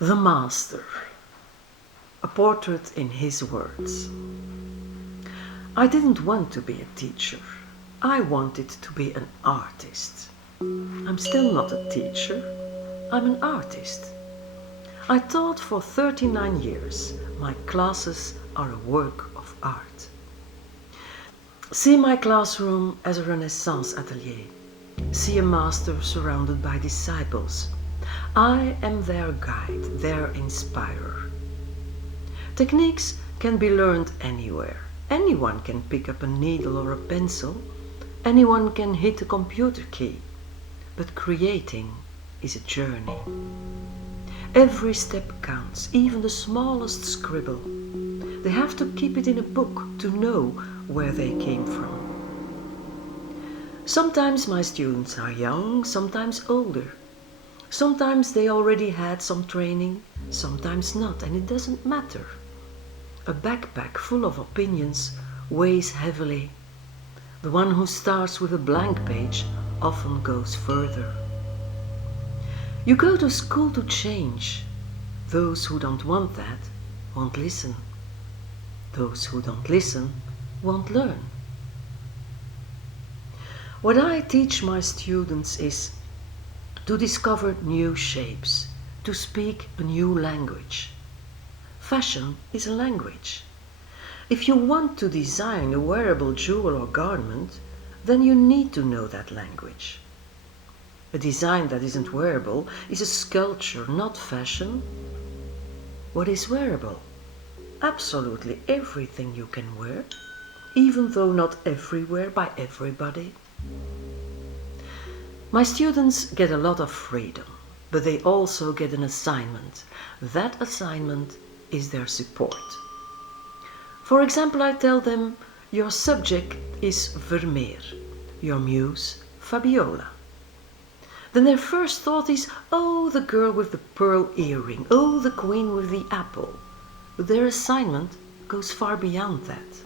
The Master, a portrait in his words. I didn't want to be a teacher. I wanted to be an artist. I'm still not a teacher. I'm an artist. I taught for 39 years. My classes are a work of art. See my classroom as a Renaissance atelier. See a master surrounded by disciples. I am their guide, their inspirer. Techniques can be learned anywhere. Anyone can pick up a needle or a pencil. Anyone can hit a computer key. But creating is a journey. Every step counts, even the smallest scribble. They have to keep it in a book to know where they came from. Sometimes my students are young, sometimes older. Sometimes they already had some training, sometimes not, and it doesn't matter. A backpack full of opinions weighs heavily. The one who starts with a blank page often goes further. You go to school to change. Those who don't want that won't listen. Those who don't listen won't learn. What I teach my students is to discover new shapes, to speak a new language. Fashion is a language. If you want to design a wearable jewel or garment, then you need to know that language. A design that isn't wearable is a sculpture, not fashion. What is wearable? Absolutely everything you can wear, even though not everywhere by everybody. My students get a lot of freedom, but they also get an assignment. That assignment is their support. For example, I tell them, your subject is Vermeer, your muse Fabiola. Then their first thought is, oh, the girl with the pearl earring, oh, the queen with the apple. But their assignment goes far beyond that.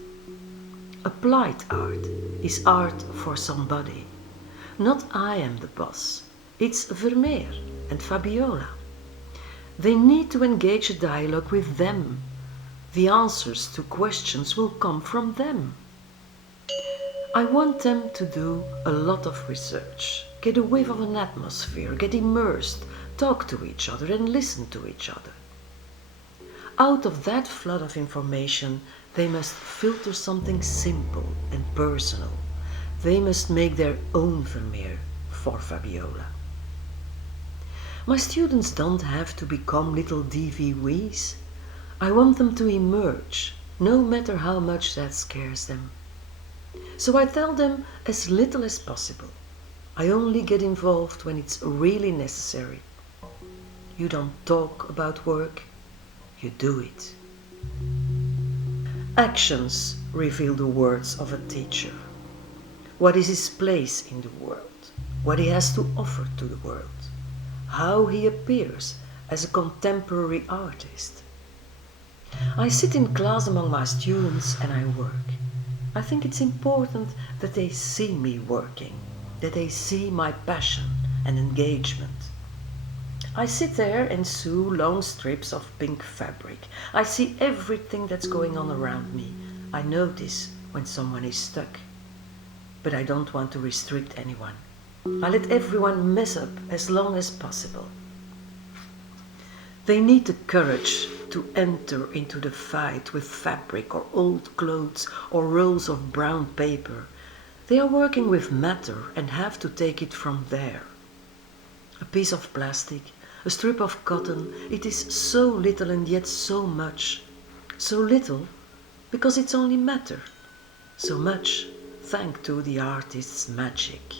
Applied art is art for somebody. Not I am the boss, it's Vermeer and Fabiola. They need to engage a dialogue with them. The answers to questions will come from them. I want them to do a lot of research, get a whiff of an atmosphere, get immersed, talk to each other and listen to each other. Out of that flood of information, they must filter something simple and personal. They must make their own Vermeer for Fabiola. My students don't have to become little DVWs. I want them to emerge, no matter how much that scares them. So I tell them as little as possible. I only get involved when it's really necessary. You don't talk about work, you do it. Actions reveal the words of a teacher. What is his place in the world? What he has to offer to the world? How he appears as a contemporary artist? I sit in class among my students and I work. I think it's important that they see me working, that they see my passion and engagement. I sit there and sew long strips of pink fabric. I see everything that's going on around me. I notice when someone is stuck. But I don't want to restrict anyone. I let everyone mess up as long as possible. They need the courage to enter into the fight with fabric or old clothes or rolls of brown paper. They are working with matter and have to take it from there. A piece of plastic, a strip of cotton, it is so little and yet so much. So little because it's only matter. So much thanks to the artist's magic.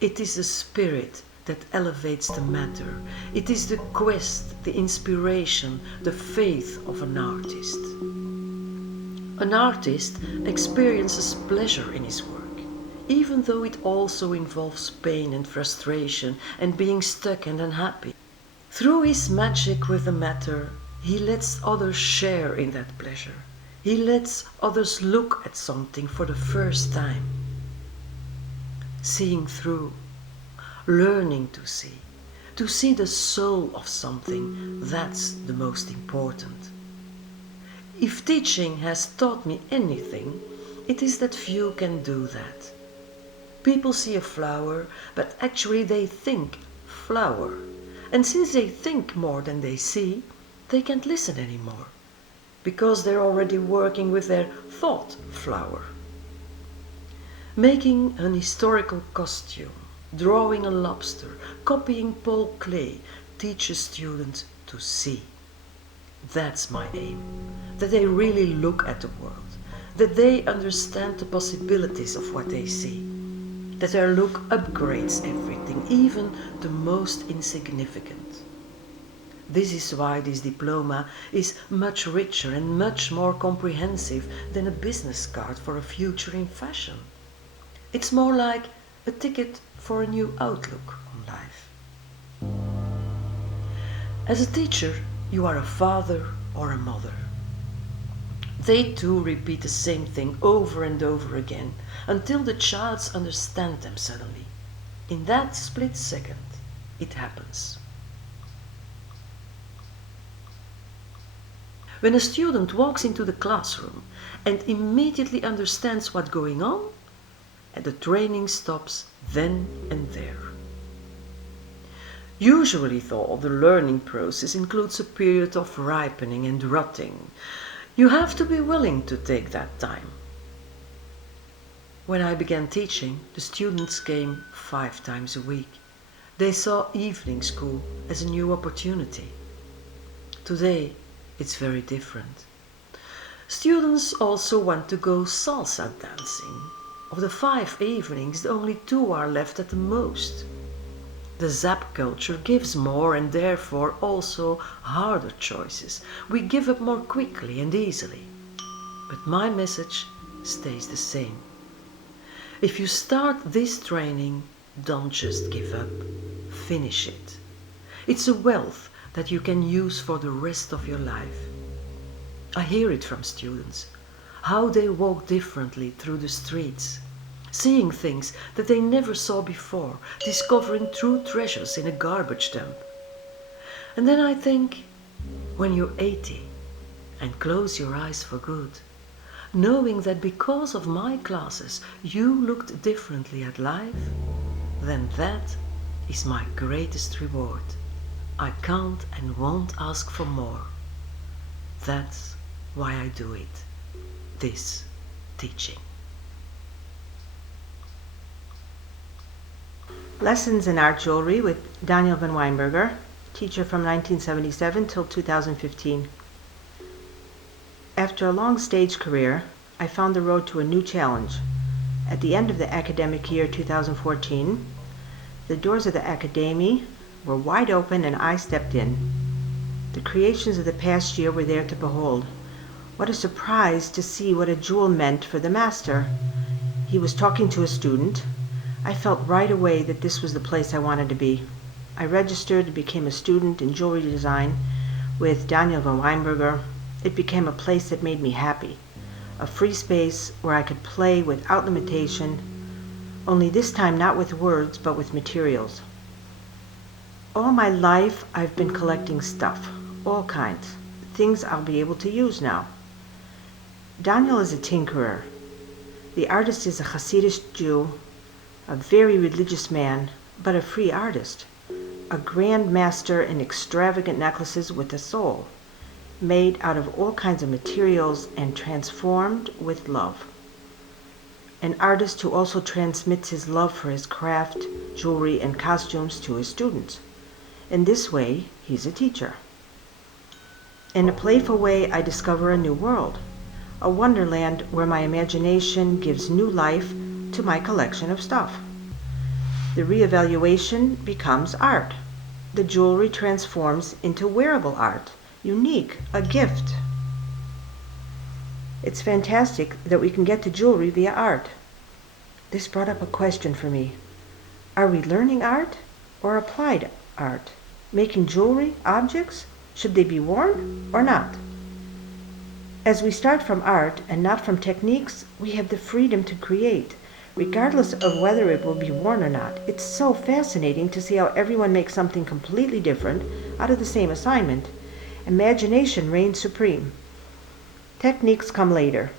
It is the spirit that elevates the matter. It is the quest, the inspiration, the faith of an artist. An artist experiences pleasure in his work, even though it also involves pain and frustration and being stuck and unhappy. Through his magic with the matter, he lets others share in that pleasure. He lets others look at something for the first time. Seeing through, learning to To see the soul of something, that's the most important. If teaching has taught me anything, it is that few can do that. People see a flower, but actually they think flower. And since they think more than they see, they can't listen anymore, because they're already working with their thought flower. Making an historical costume, drawing a lobster, copying Paul Klee teaches students to see. That's my aim, that they really look at the world, that they understand the possibilities of what they see, that their look upgrades everything, even the most insignificant. This is why this diploma is much richer and much more comprehensive than a business card for a future in fashion. It's more like a ticket for a new outlook on life. As a teacher, you are a father or a mother. They too repeat the same thing over and over again until the child understands them suddenly. In that split second, it happens. When a student walks into the classroom and immediately understands what's going on, and the training stops then and there. Usually though, the learning process includes a period of ripening and rotting. You have to be willing to take that time. When I began teaching, the students came 5 times a week. They saw evening school as a new opportunity. Today, it's very different. Students also want to go salsa dancing. Of the 5 evenings, only 2 are left at the most. The zap culture gives more and therefore also harder choices. We give up more quickly and easily. But my message stays the same. If you start this training, don't just give up. Finish it. It's a wealth that you can use for the rest of your life. I hear it from students, how they walk differently through the streets, seeing things that they never saw before, discovering true treasures in a garbage dump. And then I think, when you're 80 and close your eyes for good, knowing that because of my classes you looked differently at life, then that is my greatest reward. I can't and won't ask for more. That's why I do it, this teaching. Lessons in Art Jewelry with Daniel Von Weinberger, teacher from 1977 till 2015. After a long stage career, I found the road to a new challenge. At the end of the academic year 2014, the doors of the Academy were wide open and I stepped in. The creations of the past year were there to behold. What a surprise to see what a jewel meant for the master. He was talking to a student. I felt right away that this was the place I wanted to be. I registered and became a student in jewelry design with Daniel Von Weinberger. It became a place that made me happy, a free space where I could play without limitation, only this time not with words but with materials. All my life I've been collecting stuff, all kinds, things I'll be able to use now. Daniel is a tinkerer. The artist is a Hasidic Jew, a very religious man, but a free artist, a grand master in extravagant necklaces with a soul, made out of all kinds of materials and transformed with love. An artist who also transmits his love for his craft, jewelry, and costumes to his students. In this way, he's a teacher. In a playful way, I discover a new world, a wonderland where my imagination gives new life to my collection of stuff. The reevaluation becomes art. The jewelry transforms into wearable art, unique, a gift. It's fantastic that we can get to jewelry via art. This brought up a question for me. Are we learning art or applied art? Making jewelry, objects? Should they be worn or not? As we start from art and not from techniques, we have the freedom to create, regardless of whether it will be worn or not. It's so fascinating to see how everyone makes something completely different out of the same assignment. Imagination reigns supreme. Techniques come later.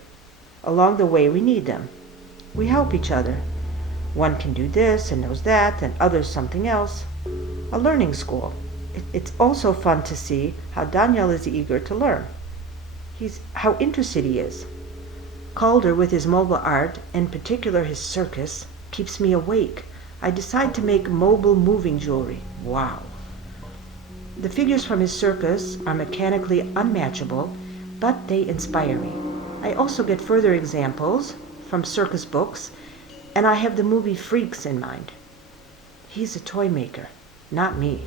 Along the way, we need them. We help each other. One can do this and knows that, and others something else. A learning school. It's also fun to see how Daniel is eager to learn. How interested he is. Calder, with his mobile art, in particular his circus, keeps me awake. I decide to make mobile moving jewelry. Wow. The figures from his circus are mechanically unmatchable, but they inspire me. I also get further examples from circus books, and I have the movie Freaks in mind. He's a toy maker, not me.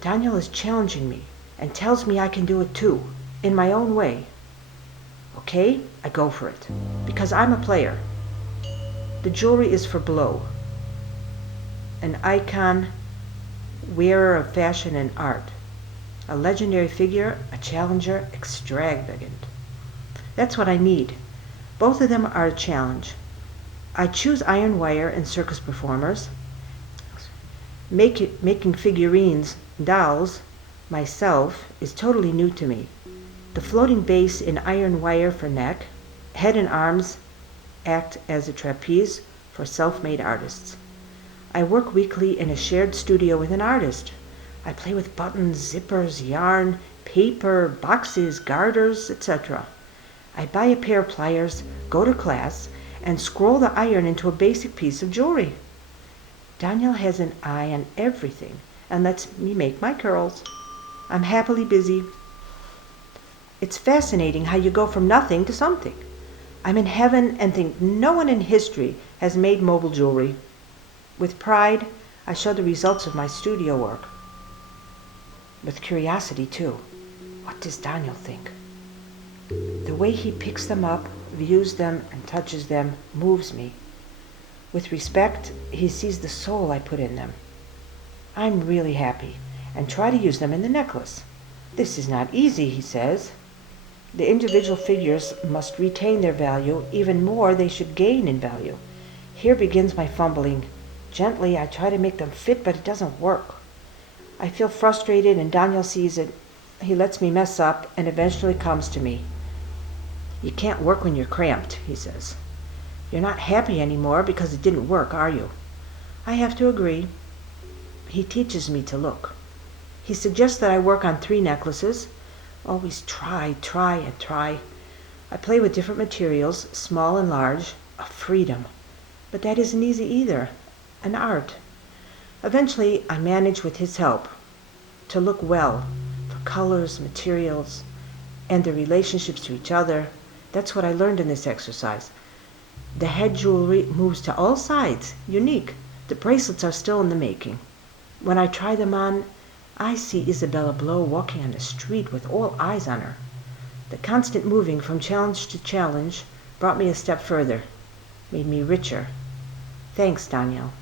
Daniel is challenging me and tells me I can do it too, in my own way. Okay, I go for it, because I'm a player. The jewelry is for Blow, an icon, wearer of fashion and art, a legendary figure, a challenger, extravagant. That's what I need. Both of them are a challenge. I choose iron wire and circus performers. Making figurines, dolls, myself, is totally new to me. The floating base in iron wire for neck, head and arms act as a trapeze for self-made artists. I work weekly in a shared studio with an artist. I play with buttons, zippers, yarn, paper, boxes, garters, etc. I buy a pair of pliers, go to class, and scroll the iron into a basic piece of jewelry. Daniel has an eye on everything and lets me make my curls. I'm happily busy. It's fascinating how you go from nothing to something. I'm in heaven and think no one in history has made mobile jewelry. With pride, I show the results of my studio work. With curiosity, too. What does Daniel think? The way he picks them up, views them, and touches them moves me. With respect, he sees the soul I put in them. I'm really happy and try to use them in the necklace. This is not easy, he says. The individual figures must retain their value. Even more, they should gain in value. Here begins my fumbling. Gently, I try to make them fit, but it doesn't work. I feel frustrated, and Daniel sees it. He lets me mess up and eventually comes to me. You can't work when you're cramped, he says. You're not happy anymore because it didn't work, are you? I have to agree. He teaches me to look. He suggests that I work on 3 necklaces. Always try, and try. I play with different materials, small and large, a freedom. But that isn't easy either, an art. Eventually, I manage with his help to look well for colors, materials, and their relationships to each other. That's what I learned in this exercise. The head jewelry moves to all sides, unique. The bracelets are still in the making. When I try them on, I see Isabella Blow walking on the street with all eyes on her. The constant moving from challenge to challenge brought me a step further, made me richer. Thanks, Daniel.